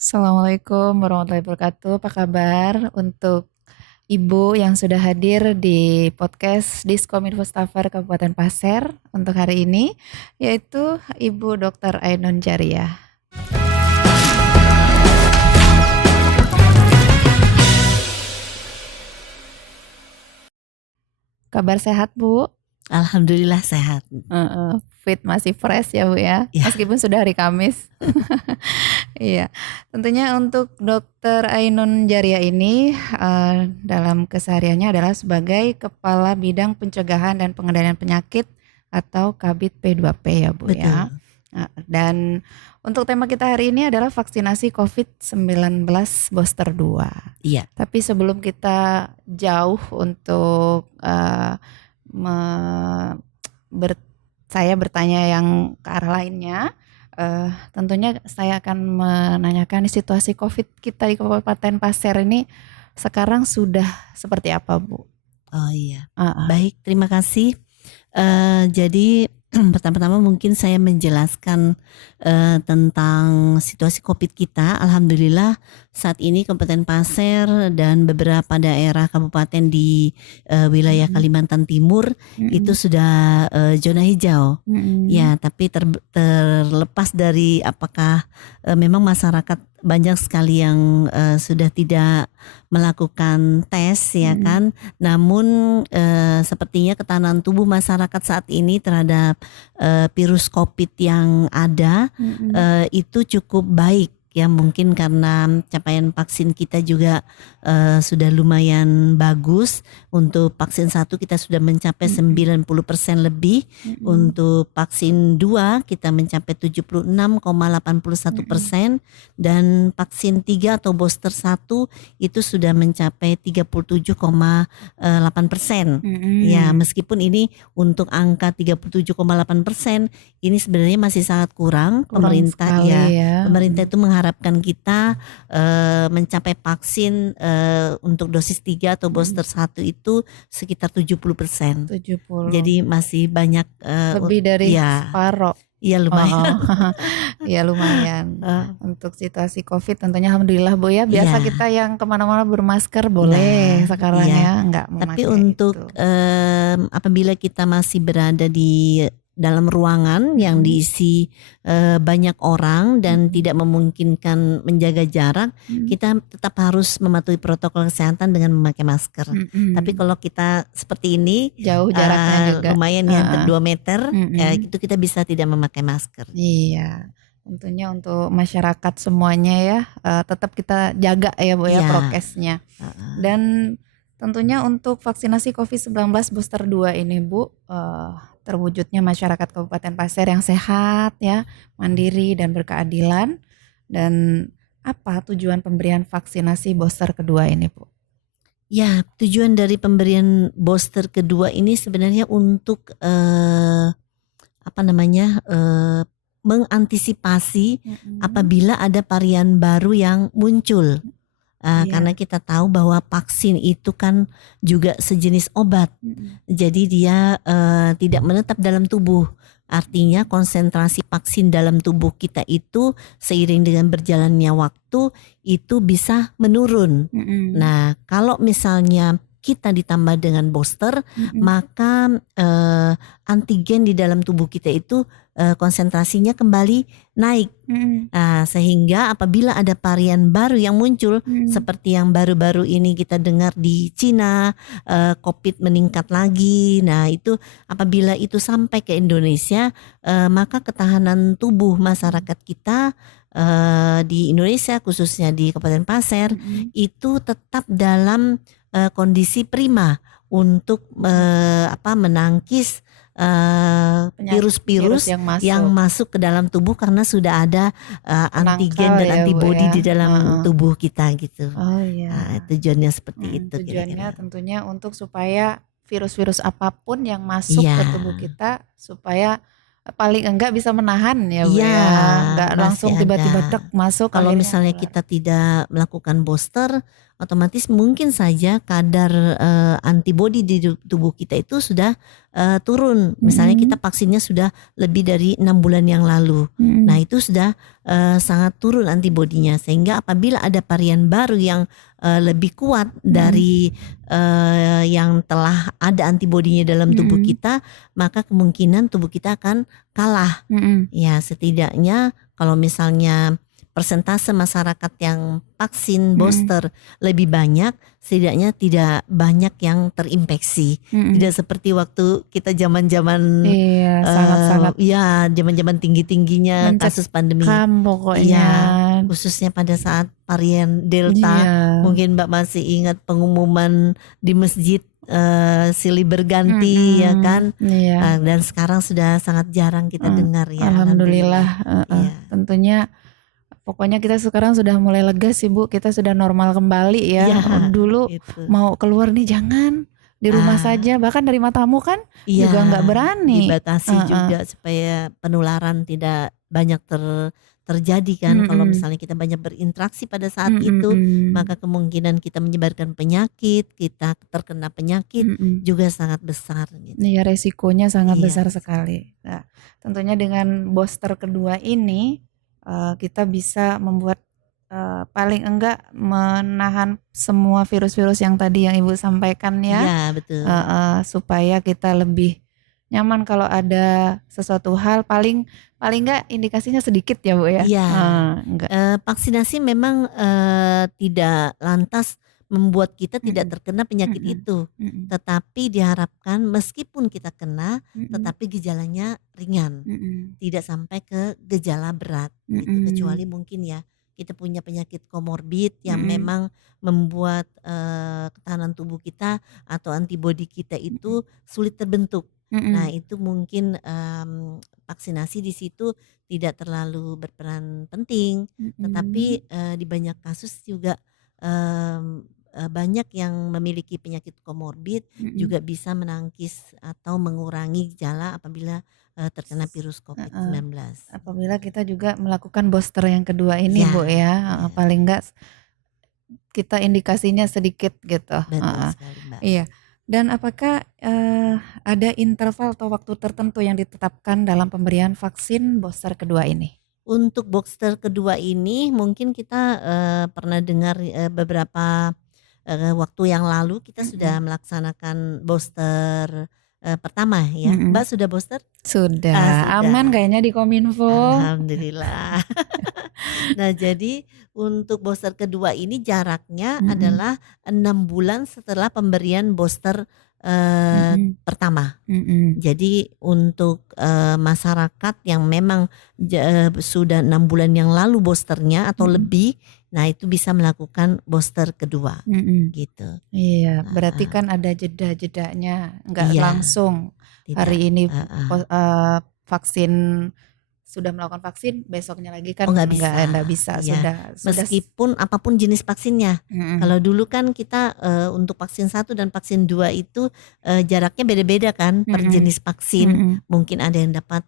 Assalamualaikum warahmatullahi wabarakatuh. Apa kabar untuk Ibu yang sudah hadir di podcast Diskominfo Stafer Kabupaten Pasir untuk hari ini, yaitu Ibu Dr. Ainun Jariah. Kabar sehat, Bu? Alhamdulillah sehat. Fit masih fresh ya, Bu ya, Ya. meskipun sudah hari Kamis. Iya, tentunya untuk Dokter Ainun Jariah ini dalam kesehariannya adalah sebagai Kepala Bidang Pencegahan dan Pengendalian Penyakit atau Kabid P2P ya, Bu ya. Betul. Dan untuk tema kita hari ini adalah vaksinasi COVID-19 booster 2. Iya. Tapi sebelum kita jauh untuk saya bertanya yang ke arah lainnya, tentunya saya akan menanyakan situasi COVID kita di Kabupaten Pasir ini sekarang sudah seperti apa, Bu? Oh iya. Baik, terima kasih. Jadi pertama-tama mungkin saya menjelaskan tentang situasi COVID kita. Alhamdulillah saat ini Kabupaten Pasir dan beberapa daerah kabupaten di wilayah Kalimantan Timur itu sudah zona hijau. Ya, tapi terlepas dari apakah memang masyarakat banyak sekali yang sudah tidak melakukan tes ya kan. Namun sepertinya ketahanan tubuh masyarakat saat ini terhadap virus COVID yang ada itu cukup baik ya, mungkin karena capaian vaksin kita juga sudah lumayan bagus. Untuk vaksin 1 kita sudah mencapai 90% lebih. Untuk vaksin 2 kita mencapai 76,81%, dan vaksin 3 atau booster 1 itu sudah mencapai 37,8%. Ya, meskipun ini untuk angka 37,8% ini sebenarnya masih sangat kurang. Pemerintah pemerintah itu mengharapkan kita mencapai vaksin untuk dosis 3 atau booster 1 itu sekitar 70%. 70. Jadi masih banyak lebih dari separuh. Iya lumayan. Iya lumayan. Untuk situasi COVID tentunya alhamdulillah, Bu ya. Biasa kita yang kemana-mana bermasker boleh sekarang ya, nggak memakai. Tapi untuk apabila kita masih berada di dalam ruangan yang diisi banyak orang dan tidak memungkinkan menjaga jarak, kita tetap harus mematuhi protokol kesehatan dengan memakai masker. Tapi kalau kita seperti ini jauh jaraknya juga lumayan ya, 2 meter, itu kita bisa tidak memakai masker. Iya, tentunya untuk masyarakat semuanya ya, tetap kita jaga ya, Bu ya, prokesnya. Dan tentunya untuk vaksinasi COVID-19 booster 2 ini, Bu, terwujudnya masyarakat Kabupaten Pasir yang sehat ya, mandiri dan berkeadilan. Dan apa tujuan pemberian vaksinasi booster kedua ini, Bu? Ya, tujuan dari pemberian booster kedua ini sebenarnya untuk mengantisipasi apabila ada varian baru yang muncul. Karena kita tahu bahwa vaksin itu kan juga sejenis obat. Jadi dia tidak menetap dalam tubuh. Artinya konsentrasi vaksin dalam tubuh kita itu seiring dengan berjalannya waktu itu bisa menurun. Nah, kalau misalnya kita ditambah dengan booster, maka antigen di dalam tubuh kita itu konsentrasinya kembali naik. Sehingga apabila ada varian baru yang muncul seperti yang baru-baru ini kita dengar di Cina, COVID meningkat lagi. Nah, itu apabila itu sampai ke Indonesia, maka ketahanan tubuh masyarakat kita di Indonesia khususnya di Kabupaten Pasir itu tetap dalam kondisi prima untuk menangkis virus-virus yang masuk ke dalam tubuh karena sudah ada antigen dan antibodi di dalam tubuh kita gitu. Tujuannya seperti itu. Tujuannya tentunya untuk supaya virus-virus apapun yang masuk ke tubuh kita supaya paling enggak bisa menahan ya, Bu ya. Enggak langsung tiba-tiba masuk. Kalau misalnya kita tidak melakukan booster, otomatis mungkin saja kadar antibodi di tubuh kita itu sudah turun. Misalnya kita vaksinnya sudah lebih dari 6 bulan yang lalu. Nah itu sudah sangat turun antibodinya, sehingga apabila ada varian baru yang lebih kuat dari yang telah ada antibodinya dalam tubuh kita, maka kemungkinan tubuh kita akan kalah. Ya setidaknya kalau misalnya persentase masyarakat yang vaksin booster lebih banyak, setidaknya tidak banyak yang terinfeksi. Tidak seperti waktu kita zaman-zaman sangat-sangat ya zaman-zaman tinggi-tingginya kasus pandemi. pokoknya. Iya, khususnya pada saat varian Delta. Mungkin Mbak masih ingat pengumuman di masjid silih berganti ya kan. Dan sekarang sudah sangat jarang kita dengar ya. Alhamdulillah. Tentunya pokoknya kita sekarang sudah mulai lega sih Bu, kita sudah normal kembali ya. Dulu mau keluar nih jangan, di rumah saja, bahkan dari matamu kan juga nggak berani. Dibatasi juga supaya penularan tidak banyak terjadi kan. Kalau misalnya kita banyak berinteraksi pada saat itu, maka kemungkinan kita menyebarkan penyakit, kita terkena penyakit juga sangat besar gitu. Iya, resikonya sangat besar sekali. Nah, tentunya dengan booster kedua ini kita bisa membuat paling enggak menahan semua virus-virus yang tadi yang Ibu sampaikan ya. Iya betul. Supaya kita lebih nyaman kalau ada sesuatu hal, paling enggak indikasinya sedikit ya Bu ya. Iya. Vaksinasi memang tidak lantas membuat kita tidak terkena penyakit itu, tetapi diharapkan meskipun kita kena, tetapi gejalanya ringan, tidak sampai ke gejala berat, gitu. Kecuali mungkin ya kita punya penyakit komorbid yang memang membuat ketahanan tubuh kita atau antibodi kita itu sulit terbentuk. Nah itu mungkin vaksinasi di situ tidak terlalu berperan penting, tetapi di banyak kasus juga banyak yang memiliki penyakit komorbid juga bisa menangkis atau mengurangi gejala apabila terkena virus COVID-19. Apabila kita juga melakukan booster yang kedua ini Bu ya, paling enggak kita indikasinya sedikit gitu. Betul sekali Mbak. Iya. Dan apakah ada interval atau waktu tertentu yang ditetapkan dalam pemberian vaksin booster kedua ini? Untuk booster kedua ini mungkin kita pernah dengar beberapa waktu yang lalu kita sudah melaksanakan booster pertama ya. Mbak sudah booster? Sudah. Aman kayaknya di Kominfo. Alhamdulillah. Nah jadi untuk booster kedua ini jaraknya adalah 6 bulan setelah pemberian booster pertama. Jadi untuk masyarakat yang memang sudah 6 bulan yang lalu boosternya atau lebih, nah itu bisa melakukan booster kedua gitu. Iya, berarti kan ada jeda-jedanya, nggak langsung hari ini vaksin sudah melakukan vaksin, besoknya lagi kan nggak bisa. Ya. Meskipun apapun jenis vaksinnya. Kalau dulu kan kita untuk vaksin 1 dan vaksin 2 itu jaraknya beda-beda kan per jenis vaksin. Mungkin ada yang dapat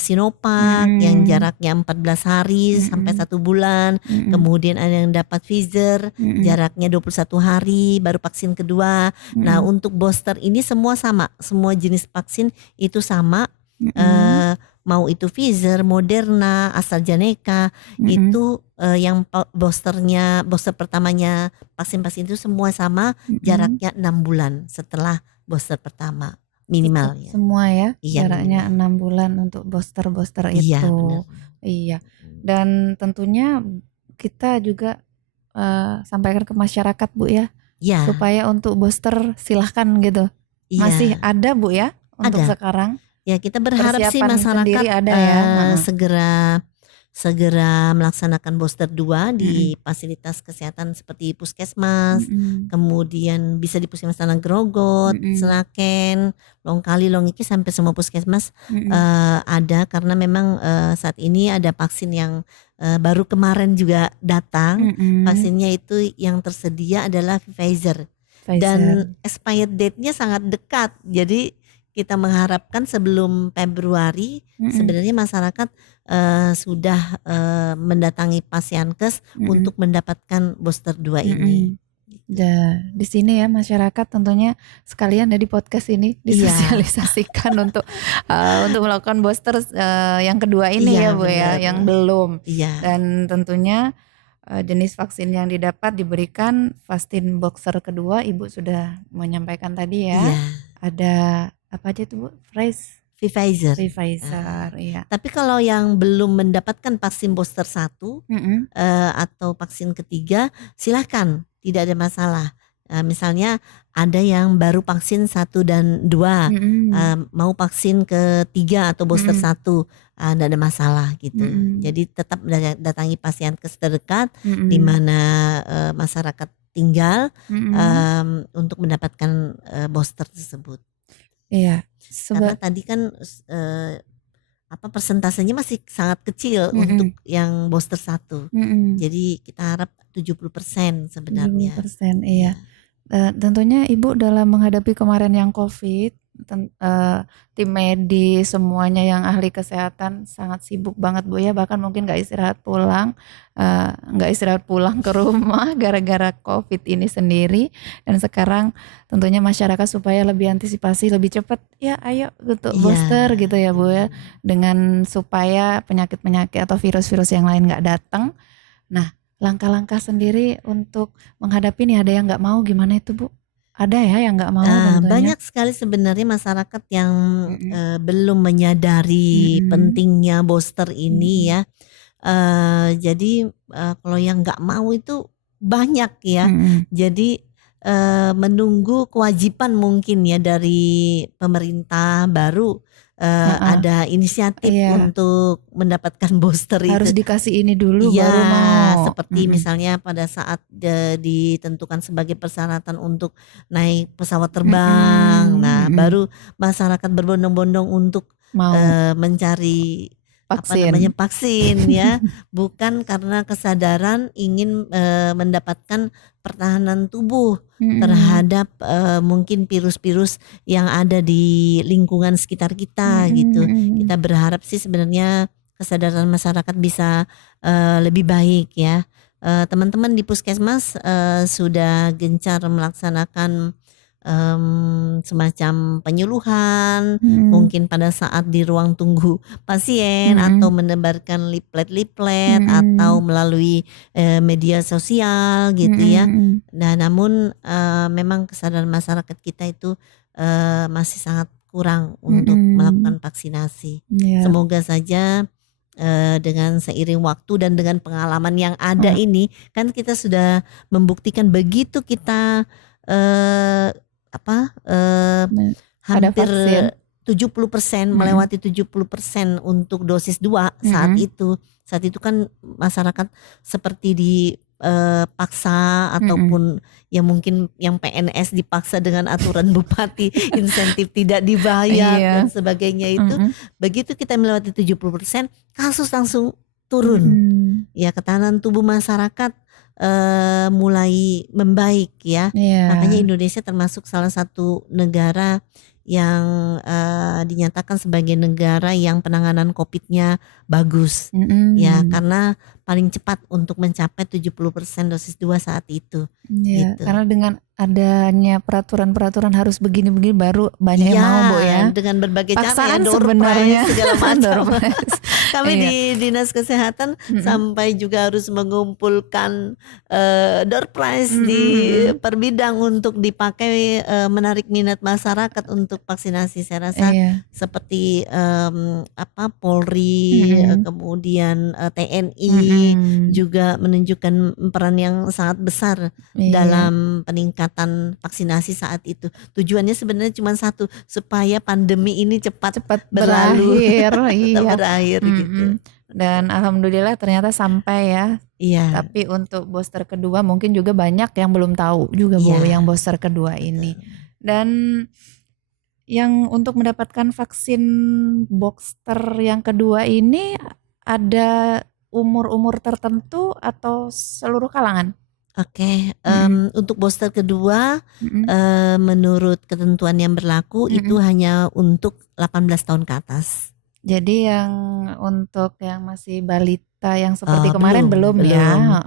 Sinovac yang jaraknya 14 hari sampai 1 bulan. Kemudian ada yang dapat Pfizer jaraknya 21 hari baru vaksin kedua. Nah untuk booster ini semua sama, semua jenis vaksin itu sama. Mau itu Pfizer, Moderna, AstraZeneca, itu yang booster pertamanya vaksin itu semua sama, jaraknya 6 bulan setelah booster pertama minimal ya. Semua ya, jaraknya 6 bulan untuk booster itu. Iya. Dan tentunya kita juga sampaikan ke masyarakat Bu ya, supaya untuk booster silahkan gitu. Masih ada Bu ya untuk sekarang. Ya kita berharap sih masyarakat segera melaksanakan booster 2 di fasilitas kesehatan seperti puskesmas, kemudian bisa di puskesmas Tanah Grogot, Senaken, Longkali, Longiki sampai semua puskesmas ada, karena memang saat ini ada vaksin yang baru kemarin juga datang, vaksinnya itu yang tersedia adalah Pfizer. Dan expired date-nya sangat dekat, jadi kita mengharapkan sebelum Februari sebenarnya masyarakat sudah mendatangi Pasienkes untuk mendapatkan booster 2 ini. Di sini ya masyarakat tentunya sekalian dari podcast ini disosialisasikan untuk melakukan booster yang kedua ini ya Bu ya, yang belum. Dan tentunya jenis vaksin yang didapat diberikan vaksin booster kedua, Ibu sudah menyampaikan tadi ya. Ada apa aja tuh Bu? Pfizer, iya. Tapi kalau yang belum mendapatkan vaksin booster 1 atau vaksin ketiga, silakan, tidak ada masalah. Misalnya ada yang baru vaksin 1 dan 2, mau vaksin ketiga atau booster 1, tidak ada masalah gitu. Jadi tetap datangi pasienkes terdekat di mana masyarakat tinggal untuk mendapatkan booster tersebut. Iya. Karena tadi kan persentasenya masih sangat kecil untuk yang booster 1. Jadi kita harap 70% sebenarnya. 70%, iya. Tentunya Ibu dalam menghadapi kemarin yang COVID, tim medis semuanya yang ahli kesehatan sangat sibuk banget Bu ya, bahkan mungkin nggak istirahat pulang ke rumah gara-gara COVID ini sendiri. Dan sekarang tentunya masyarakat supaya lebih antisipasi lebih cepat ya ayo untuk booster gitu ya Bu ya, dengan supaya penyakit-penyakit atau virus-virus yang lain nggak datang. Nah, langkah-langkah sendiri untuk menghadapi nih, ada yang nggak mau, gimana itu Bu? Ada ya yang nggak mau tentunya. Banyak sekali sebenarnya masyarakat yang belum menyadari pentingnya booster ini ya. Jadi kalau yang nggak mau itu banyak ya. Jadi menunggu kewajiban mungkin ya dari pemerintah baru. Ada inisiatif untuk mendapatkan booster itu. Harus dikasih ini dulu baru mau. Seperti misalnya pada saat ditentukan sebagai persyaratan untuk naik pesawat terbang. Nah, baru masyarakat berbondong-bondong untuk mencari vaksin ya. Bukan karena kesadaran ingin mendapatkan pertahanan tubuh terhadap mungkin virus-virus yang ada di lingkungan sekitar kita gitu. Kita berharap sih sebenarnya kesadaran masyarakat bisa lebih baik ya. Teman-teman di Puskesmas sudah gencar melaksanakan semacam penyuluhan, mungkin pada saat di ruang tunggu pasien atau menebarkan leaflet atau melalui media sosial gitu ya. Nah, namun memang kesadaran masyarakat kita itu masih sangat kurang untuk melakukan vaksinasi. Semoga saja dengan seiring waktu dan dengan pengalaman yang ada ini, kan kita sudah membuktikan begitu kita hampir 70% melewati 70% untuk dosis 2 saat itu kan masyarakat seperti dipaksa ataupun ya mungkin yang PNS dipaksa dengan aturan bupati insentif tidak dibayar dan sebagainya itu. Begitu kita melewati 70%, kasus langsung turun. Ya, ketahanan tubuh masyarakat mulai membaik ya. Makanya Indonesia termasuk salah satu negara yang dinyatakan sebagai negara yang penanganan COVID-nya bagus. Ya, karena paling cepat untuk mencapai 70% dosis 2 saat itu. Gitu. Karena dengan adanya peraturan-peraturan harus begini-begini baru banyak yang mau Bu ya. Dengan berbagai paksaan cara ya, sebenarnya segala macam. Kami di Dinas Kesehatan sampai juga harus mengumpulkan door prize di per bidang untuk dipakai menarik minat masyarakat untuk vaksinasi. Saya rasa seperti Polri, kemudian TNI juga menunjukkan peran yang sangat besar dalam peningkatan vaksinasi saat itu. Tujuannya sebenarnya cuma satu, supaya pandemi ini cepat berlalu, berakhir gitu. Dan alhamdulillah ternyata sampai ya. Tapi untuk booster kedua mungkin juga banyak yang belum tahu juga Bu yang booster kedua ini. Dan yang untuk mendapatkan vaksin booster yang kedua ini ada umur-umur tertentu atau seluruh kalangan? Untuk booster kedua menurut ketentuan yang berlaku itu hanya untuk 18 tahun ke atas. Jadi yang untuk yang masih balita yang seperti kemarin belum ya.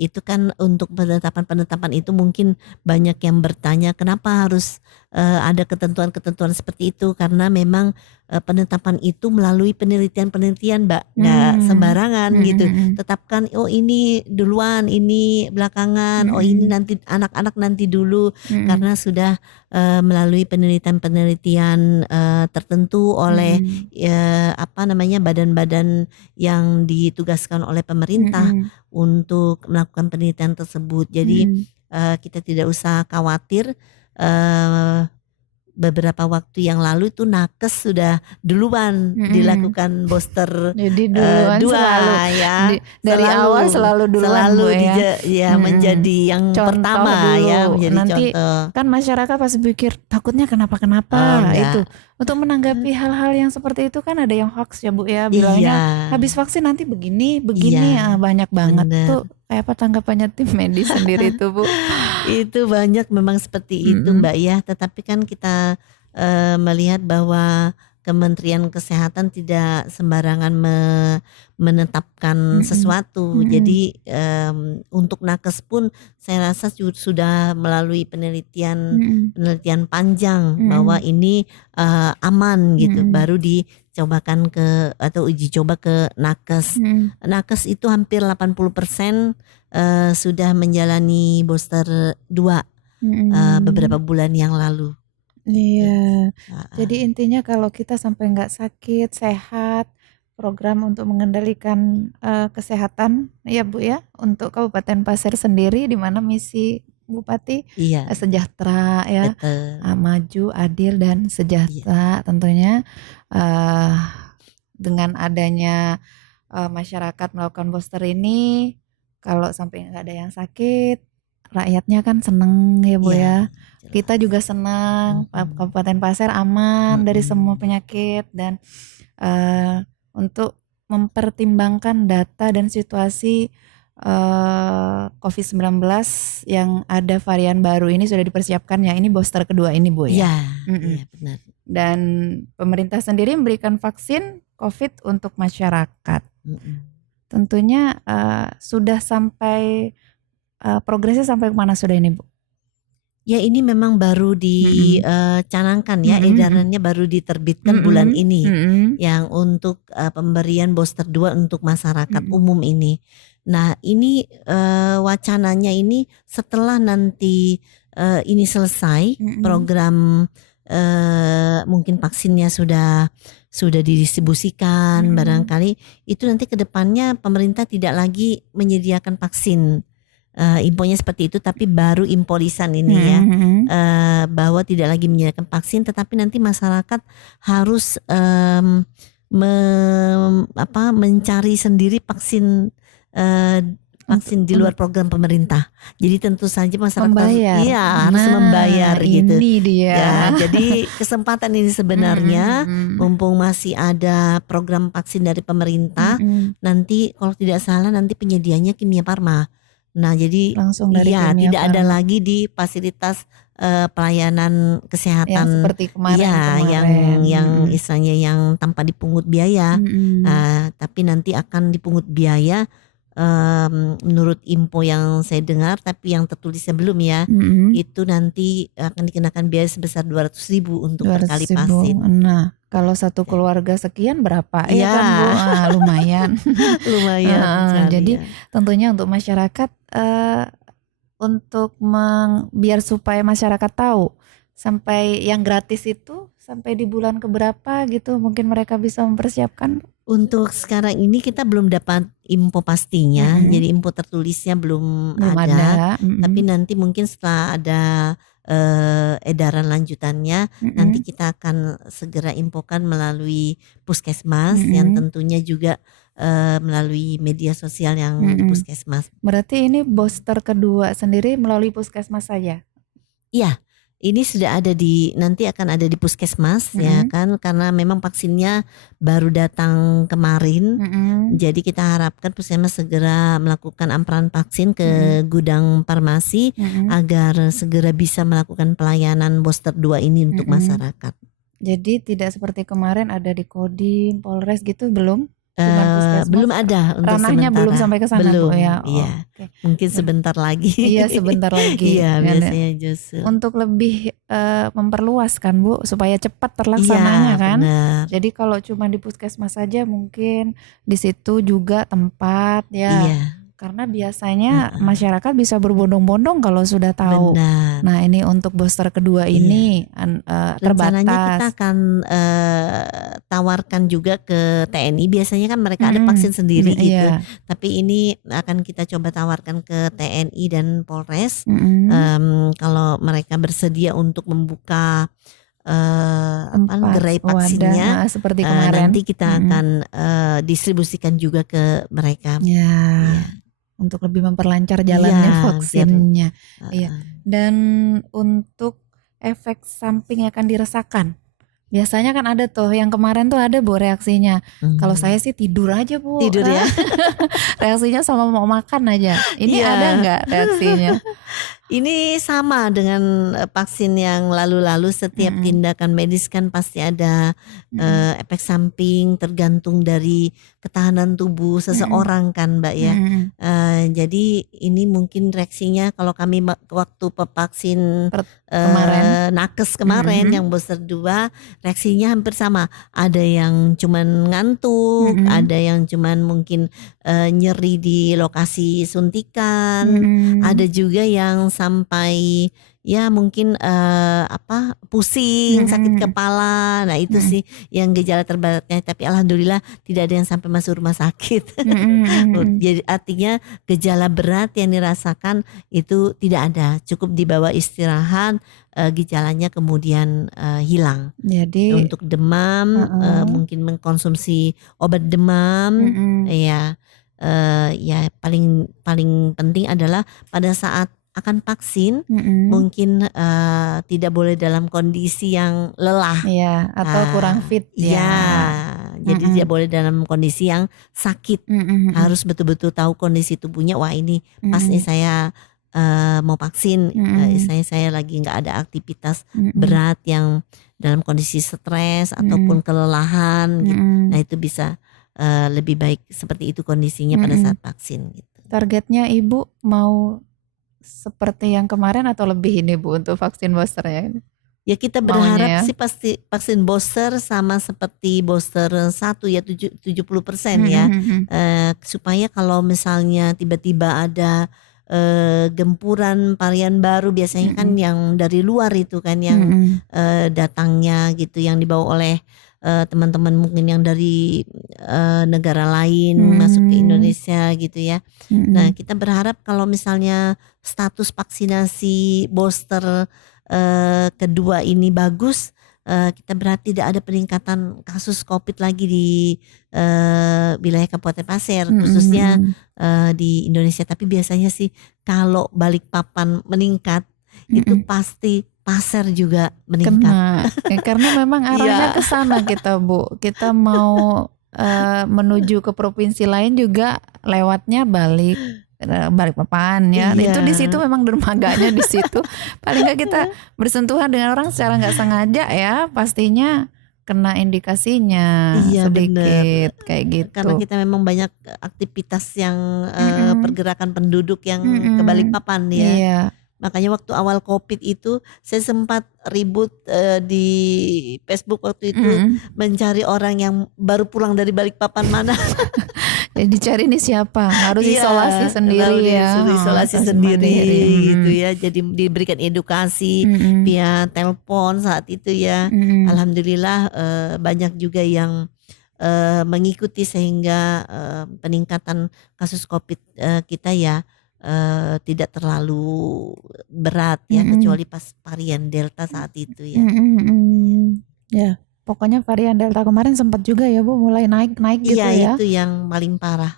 Itu kan untuk penetapan itu mungkin banyak yang bertanya kenapa harus ada ketentuan-ketentuan seperti itu, karena memang penetapan itu melalui penelitian Mbak, nggak sembarangan gitu. Tetapkan oh ini duluan, ini belakangan, oh ini nanti anak-anak nanti dulu, karena sudah melalui penelitian-penelitian tertentu oleh badan-badan yang ditugaskan oleh pemerintah untuk melakukan penelitian tersebut. Jadi kita tidak usah khawatir. Beberapa waktu yang lalu itu nakes sudah duluan dilakukan booster Jadi duluan 2 selalu ya. dari awal selalu duluan Bu ya. Menjadi yang Contoh pertama dulu. ya, menjadi Nanti contoh. kan masyarakat pasti pikir takutnya kenapa-kenapa itu. Untuk menanggapi hal-hal yang seperti itu kan ada yang hoax ya Bu ya, bilangnya habis vaksin nanti begini banyak banget tuh. Kayak apa tanggapannya tim medis sendiri itu Bu? Itu banyak memang seperti itu Mbak ya, tetapi kan kita melihat bahwa Kementerian Kesehatan tidak sembarangan menetapkan sesuatu. Jadi untuk nakes pun saya rasa sudah melalui penelitian panjang bahwa ini aman gitu, baru dicobakan atau uji coba ke nakes. Nakes itu hampir 80% sudah menjalani booster 2 beberapa bulan yang lalu. Iya, jadi intinya kalau kita sampai nggak sakit, sehat, program untuk mengendalikan kesehatan ya Bu ya, untuk Kabupaten Pasir sendiri di mana misi Bupati sejahtera ya, maju, adil dan sejahtera tentunya. Dengan adanya masyarakat melakukan booster ini, kalau sampai nggak ada yang sakit, rakyatnya kan seneng ya Bu ya. Kita juga senang, Kabupaten Pasir aman dari semua penyakit. Dan untuk mempertimbangkan data dan situasi COVID-19 yang ada varian baru ini sudah dipersiapkan ya, ini booster kedua ini Bu ya. Iya benar. Dan pemerintah sendiri memberikan vaksin COVID untuk masyarakat. Tentunya sudah sampai progresnya sampai kemana sudah ini Bu? Ya ini memang baru dicanangkan ya, edarannya baru diterbitkan bulan ini yang untuk pemberian booster 2 untuk masyarakat umum ini. Nah ini wacananya ini setelah nanti ini selesai program, mungkin vaksinnya sudah didistribusikan, barangkali itu nanti ke depannya pemerintah tidak lagi menyediakan vaksin. Infonya seperti itu, tapi baru info lisan ini ya, bahwa tidak lagi menyediakan vaksin, tetapi nanti masyarakat harus mencari sendiri vaksin di luar program pemerintah. Jadi tentu saja masyarakat harus membayar gitu. Ini dia. Ya, jadi kesempatan ini sebenarnya mumpung masih ada program vaksin dari pemerintah, nanti kalau tidak salah nanti penyedianya Kimia Farma. Nah jadi langsung dari tidak ada lagi di fasilitas pelayanan kesehatan yang seperti kemarin. Yang istilahnya yang tanpa dipungut biaya. Tapi nanti akan dipungut biaya menurut info yang saya dengar, tapi yang tertulisnya belum ya. Itu nanti akan dikenakan biaya sebesar 200.000 untuk per kali vaksin. Nah kalau satu keluarga sekian berapa ya kan Bu? Lumayan. Lumayan. Jadi tentunya untuk masyarakat, untuk biar supaya masyarakat tahu sampai yang gratis itu sampai di bulan keberapa gitu, mungkin mereka bisa mempersiapkan. Untuk sekarang ini kita belum dapat info pastinya, jadi info tertulisnya belum ada. Tapi nanti mungkin setelah ada edaran lanjutannya, nanti kita akan segera infokan melalui puskesmas yang tentunya juga melalui media sosial yang di puskesmas. Berarti ini booster kedua sendiri melalui puskesmas saja? Iya, ini sudah ada nanti akan ada di puskesmas ya kan, karena memang vaksinnya baru datang kemarin. Jadi kita harapkan puskesmas segera melakukan amperan vaksin ke gudang farmasi agar segera bisa melakukan pelayanan booster 2 ini untuk masyarakat. Jadi tidak seperti kemarin ada di Kodim, Polres gitu belum? Cuman puskesmas. Belum ada untuk Ranahnya sementara. belum sampai ke sana Belum, Bu ya. iya. Oke. Mungkin sebentar lagi. Iya sebentar lagi. Iya, Ya, biasanya justru. untuk lebih memperluas kan Bu, supaya cepat terlaksananya Iya, kan. benar. Jadi kalau cuma di puskesmas saja mungkin di situ juga tempat ya. Iya. Karena biasanya masyarakat bisa berbondong-bondong kalau sudah tahu. Benar. Nah ini untuk booster kedua ini Rencananya kita terbatas. akan tawarkan juga ke TNI. Biasanya kan mereka ada vaksin sendiri gitu. Iya. Tapi ini akan kita coba tawarkan ke TNI dan Polres. Kalau mereka bersedia untuk membuka gerai vaksinnya, seperti kemarin. nanti kita akan distribusikan juga ke mereka. Ya. Untuk lebih memperlancar jalannya vaksinnya. Iya. Dan untuk efek samping yang akan dirasakan, biasanya kan ada tuh yang kemarin tuh ada Bu reaksinya. Kalau saya sih tidur aja Bu. Tidur ya. Reaksinya sama mau makan aja. Ini ada nggak reaksinya? Ini sama dengan vaksin yang lalu-lalu. Setiap tindakan medis kan pasti ada efek samping tergantung dari ketahanan tubuh seseorang kan Mbak ya. Jadi ini mungkin reaksinya kalau kami waktu vaksin nakes kemarin yang booster 2 reaksinya hampir sama. Ada yang cuman ngantuk, ada yang cuman mungkin nyeri di lokasi suntikan, ada juga yang sampai ya mungkin pusing, sakit kepala. Nah itu sih yang gejala terberatnya. Tapi alhamdulillah tidak ada yang sampai masuk rumah sakit. Jadi artinya gejala berat yang dirasakan itu tidak ada. Cukup dibawa istirahat, gejalanya kemudian hilang. Jadi untuk demam mungkin mengkonsumsi obat demam. Ya paling penting adalah pada saat akan vaksin mungkin tidak boleh dalam kondisi yang lelah atau kurang fit jadi tidak boleh dalam kondisi yang sakit. Harus betul-betul tahu kondisi tubuhnya. Wah ini pas nih saya mau vaksin, saya lagi nggak ada aktivitas berat yang dalam kondisi stres ataupun kelelahan gitu. Nah itu bisa lebih baik seperti itu kondisinya pada saat vaksin gitu. Targetnya Ibu mau seperti yang kemarin atau lebih ini Bu untuk vaksin boosternya ini? Ya kita berharap sih pasti vaksin booster sama seperti booster 1 ya 70% ya. Supaya kalau misalnya tiba-tiba ada gempuran varian baru, biasanya kan yang dari luar itu kan yang datangnya gitu, yang dibawa oleh teman-teman mungkin yang dari negara lain masuk ke Indonesia gitu ya. Nah kita berharap kalau misalnya status vaksinasi booster kedua ini bagus, kita berarti tidak ada peningkatan kasus COVID lagi di wilayah Kabupaten Pasir khususnya di Indonesia. Tapi biasanya sih kalau Balikpapan meningkat itu pasti Pasir juga meningkat. Karena memang arahnya ke sana kita Bu. Kita mau menuju ke provinsi lain juga lewatnya Balikpapan ya. Itu di situ memang dermaganya di situ. Paling nggak kita bersentuhan dengan orang secara nggak sengaja ya, pastinya kena indikasinya sedikit kayak gitu. Karena kita memang banyak aktivitas yang pergerakan penduduk yang ke Balikpapan ya. Makanya waktu awal COVID itu saya sempat ribut di Facebook waktu itu mencari orang yang baru pulang dari Balikpapan mana. Dicari nih siapa, harus isolasi sendiri ya. Isolasi sendiri gitu ya. Jadi diberikan edukasi via telepon saat itu ya. Alhamdulillah banyak juga yang mengikuti sehingga peningkatan kasus COVID kita ya tidak terlalu berat ya, kecuali pas varian Delta saat itu ya. Ya, pokoknya varian Delta kemarin sempat juga ya Bu mulai naik gitu ya. Iya itu yang paling parah.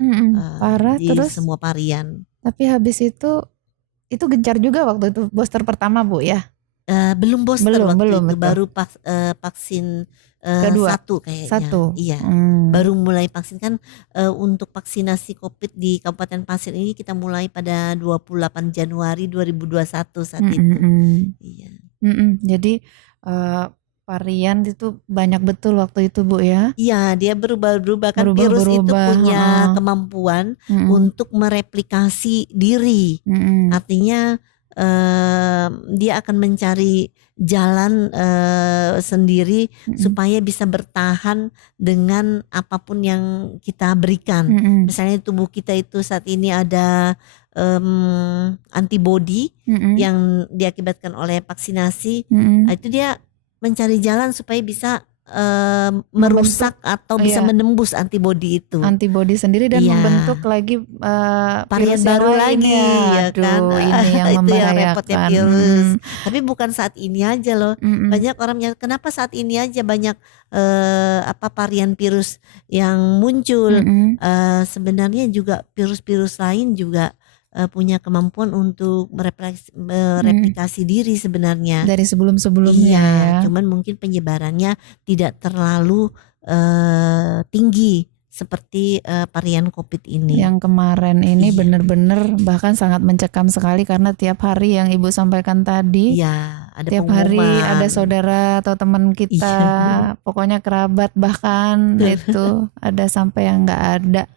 Parah di terus semua varian. Tapi habis itu gencar juga waktu itu booster pertama Bu ya. Belum booster waktu itu, betul. baru vaksin kedua. satu kayaknya. Iya. Baru mulai vaksin kan untuk vaksinasi COVID di Kabupaten Pasir ini kita mulai pada 28 Januari 2021 saat itu. Iya. Jadi varian itu banyak betul waktu itu Bu ya. Iya, dia berubah-ubah kan, virus itu punya kemampuan untuk mereplikasi diri. Artinya dia akan mencari jalan sendiri supaya bisa bertahan dengan apapun yang kita berikan. Misalnya tubuh kita itu saat ini ada antibodi yang diakibatkan oleh vaksinasi, itu dia mencari jalan supaya bisa merusak atau bisa menembus antibodi itu. Antibodi sendiri dan membentuk lagi varian baru lagi ya kan. Ini yang itu yang repotnya virus. Tapi bukan saat ini aja loh. Banyak orang yang kenapa saat ini aja banyak varian virus yang muncul. Sebenarnya juga virus-virus lain juga punya kemampuan untuk mereplikasi diri sebenarnya dari sebelum-sebelumnya. Iya, cuman mungkin penyebarannya tidak terlalu tinggi seperti varian COVID ini. Yang kemarin ini benar-benar bahkan sangat mencekam sekali karena tiap hari yang Ibu sampaikan tadi. Iya, ada tiap pengumuman. hari ada saudara atau teman kita, pokoknya kerabat bahkan itu ada sampai yang nggak ada.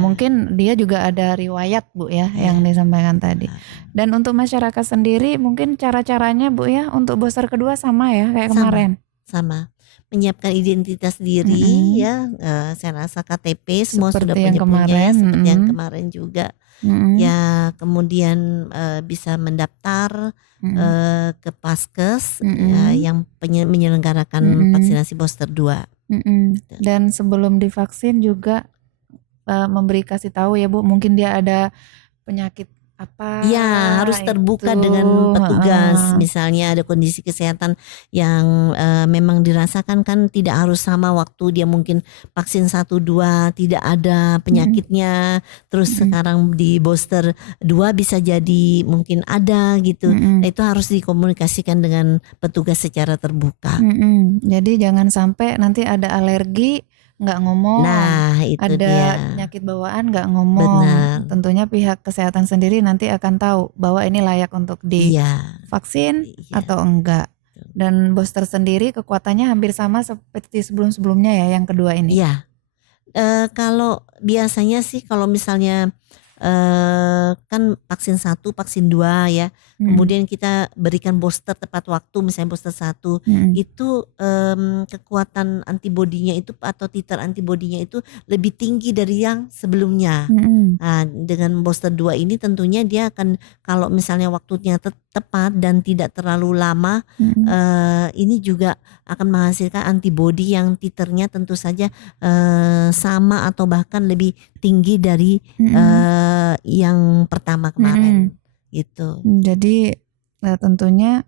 Mungkin dia juga ada riwayat Bu ya yang disampaikan tadi. Dan untuk masyarakat sendiri mungkin cara-caranya Bu ya untuk booster kedua sama ya kayak kemarin. Sama. Menyiapkan identitas diri ya, saya rasa KTP semua seperti sudah punya seperti yang kemarin juga. Ya kemudian bisa mendaftar ke Paskes yang menyelenggarakan vaksinasi booster 2. Dan sebelum divaksin juga memberi kasih tahu ya Bu, mungkin dia ada penyakit apa. Ya harus terbuka dengan petugas. Misalnya ada kondisi kesehatan yang memang dirasakan kan tidak harus sama waktu dia mungkin vaksin 1-2 tidak ada penyakitnya. Terus sekarang di booster 2 bisa jadi mungkin ada gitu. Nah itu harus dikomunikasikan dengan petugas secara terbuka. Jadi jangan sampai nanti ada alergi nggak ngomong, nah itu ada dia. penyakit bawaan nggak ngomong. Benar. Tentunya pihak kesehatan sendiri nanti akan tahu bahwa ini layak untuk divaksin atau enggak. Dan booster sendiri kekuatannya hampir sama seperti sebelum-sebelumnya ya yang kedua ini. Iya. Kalau biasanya sih kalau misalnya kan vaksin 1, vaksin 2 ya. Kemudian kita berikan booster tepat waktu, misalnya booster 1 itu kekuatan antibodinya itu atau titer antibodinya itu lebih tinggi dari yang sebelumnya. Nah, dengan booster 2 ini tentunya dia akan kalau misalnya waktunya tepat dan tidak terlalu lama, ini juga akan menghasilkan antibodi yang titernya tentu saja sama atau bahkan lebih tinggi dari yang pertama kemarin. Gitu. Jadi tentunya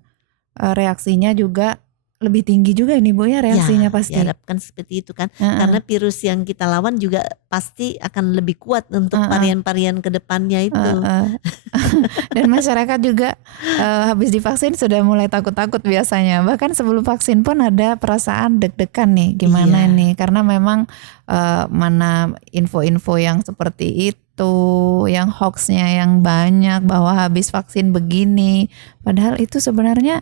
reaksinya juga lebih tinggi juga ini Bu ya reaksinya pasti. Diharapkan seperti itu kan. Karena virus yang kita lawan juga pasti akan lebih kuat untuk varian-varian kedepannya itu. Dan masyarakat juga habis divaksin sudah mulai takut-takut biasanya. Bahkan sebelum vaksin pun ada perasaan deg-degan nih gimana nih. Karena memang mana info-info yang seperti itu, yang hoaxnya yang banyak bahwa habis vaksin begini. Padahal itu sebenarnya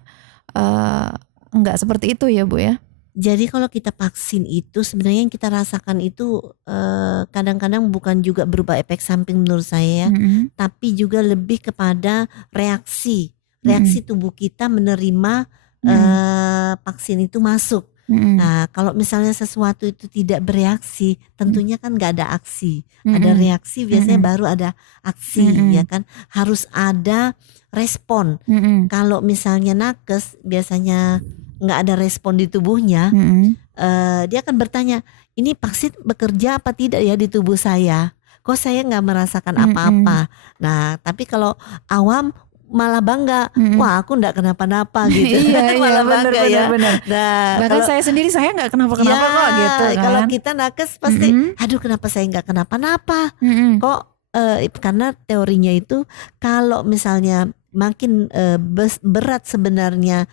enggak seperti itu ya Bu ya. Jadi kalau kita vaksin itu sebenarnya yang kita rasakan itu kadang-kadang bukan juga berupa efek samping menurut saya ya, tapi juga lebih kepada reaksi tubuh kita menerima vaksin itu masuk. Nah kalau misalnya sesuatu itu tidak bereaksi, tentunya kan nggak ada aksi. Ada reaksi biasanya baru ada aksi ya kan. Harus ada respon. Kalau misalnya nakes biasanya nggak ada respon di tubuhnya, dia akan bertanya, ini vaksin bekerja apa tidak ya di tubuh saya? Kok saya nggak merasakan apa-apa? Nah tapi kalau awam malah bangga, wah aku nggak kenapa-napa gitu. Malah bangga ya. Bener. Nah, bahkan saya sendiri saya nggak kenapa-kenapa kok gitu kan. Kalau kita nakes pasti, aduh kenapa saya nggak kenapa-napa? Kok karena teorinya itu kalau misalnya makin berat sebenarnya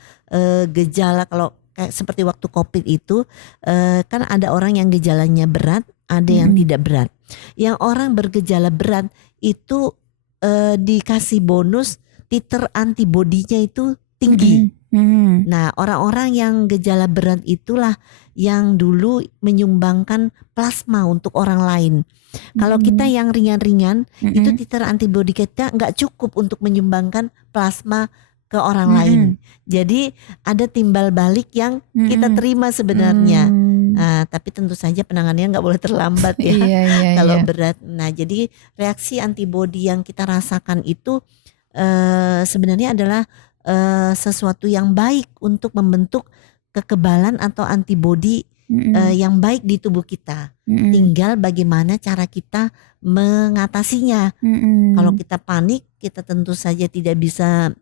gejala kalau kayak seperti waktu COVID itu kan ada orang yang gejalanya berat, ada yang tidak berat. Yang orang bergejala berat itu dikasih bonus titer antibodinya itu tinggi. Nah, orang-orang yang gejala berat itulah yang dulu menyumbangkan plasma untuk orang lain. Kalau kita yang ringan-ringan, itu titer antibodi kita nggak cukup untuk menyumbangkan plasma ke orang lain. Jadi ada timbal balik yang kita terima sebenarnya. Tapi tentu saja penanganannya nggak boleh terlambat ya. Kalau berat. Nah, jadi reaksi antibodi yang kita rasakan itu sebenarnya adalah sesuatu yang baik untuk membentuk kekebalan atau antibodi yang baik di tubuh kita. Tinggal bagaimana cara kita mengatasinya. Kalau kita panik, kita tentu saja tidak bisa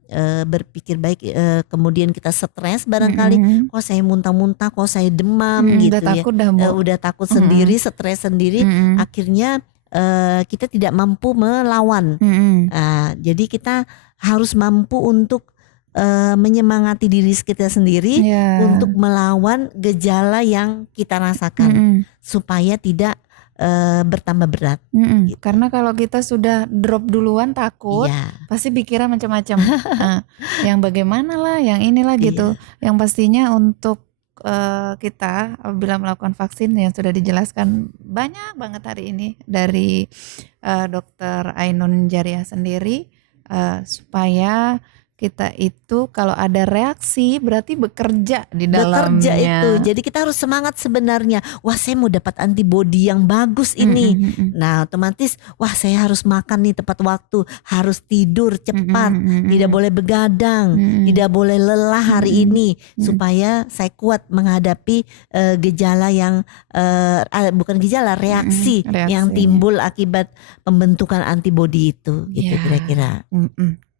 berpikir baik. Kemudian kita stres barangkali. Kok saya muntah-muntah, kok saya demam gitu udah takut dah, Bu. Udah takut sendiri, stres sendiri. Akhirnya kita tidak mampu melawan. Jadi kita harus mampu untuk menyemangati diri kita sendiri untuk melawan gejala yang kita rasakan supaya tidak bertambah berat. Gitu. Karena kalau kita sudah drop duluan takut, pasti pikiran macam-macam. Yang bagaimana lah, yang inilah gitu. Yang pastinya untuk kita apabila melakukan vaksin yang sudah dijelaskan banyak banget hari ini dari Dr. Ainun Jariah sendiri, supaya kita itu kalau ada reaksi berarti bekerja di dalamnya. Bekerja itu. Jadi kita harus semangat sebenarnya. Wah, saya mau dapat antibodi yang bagus ini. Nah, otomatis wah saya harus makan nih tepat waktu, harus tidur cepat, tidak boleh begadang, tidak boleh lelah hari ini supaya saya kuat menghadapi gejala yang bukan gejala, reaksi yang timbul akibat pembentukan antibodi itu gitu kira-kira.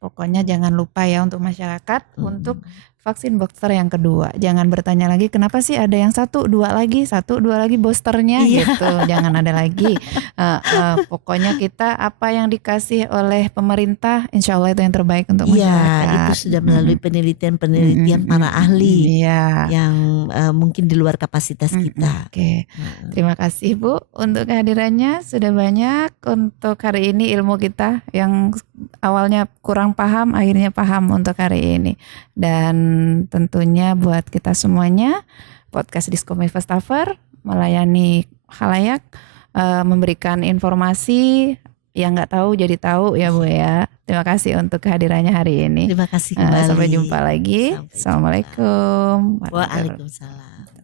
Pokoknya jangan lupa ya untuk masyarakat untuk vaksin booster yang kedua. Jangan bertanya lagi kenapa sih ada yang 1, 2 lagi boosternya gitu. Jangan ada lagi. Pokoknya kita apa yang dikasih oleh pemerintah, insya Allah itu yang terbaik untuk masyarakat. Itu sudah melalui penelitian para ahli yang mungkin di luar kapasitas kita. Terima kasih Bu untuk kehadirannya. Sudah banyak untuk hari ini ilmu kita yang awalnya kurang paham, akhirnya paham untuk hari ini. Dan tentunya buat kita semuanya, podcast Discovery Firstover melayani khalayak, memberikan informasi yang nggak tahu jadi tahu ya Bu ya. Terima kasih untuk kehadirannya hari ini. Terima kasih kembali. Sampai jumpa lagi. Assalamualaikum. Waalaikumsalam.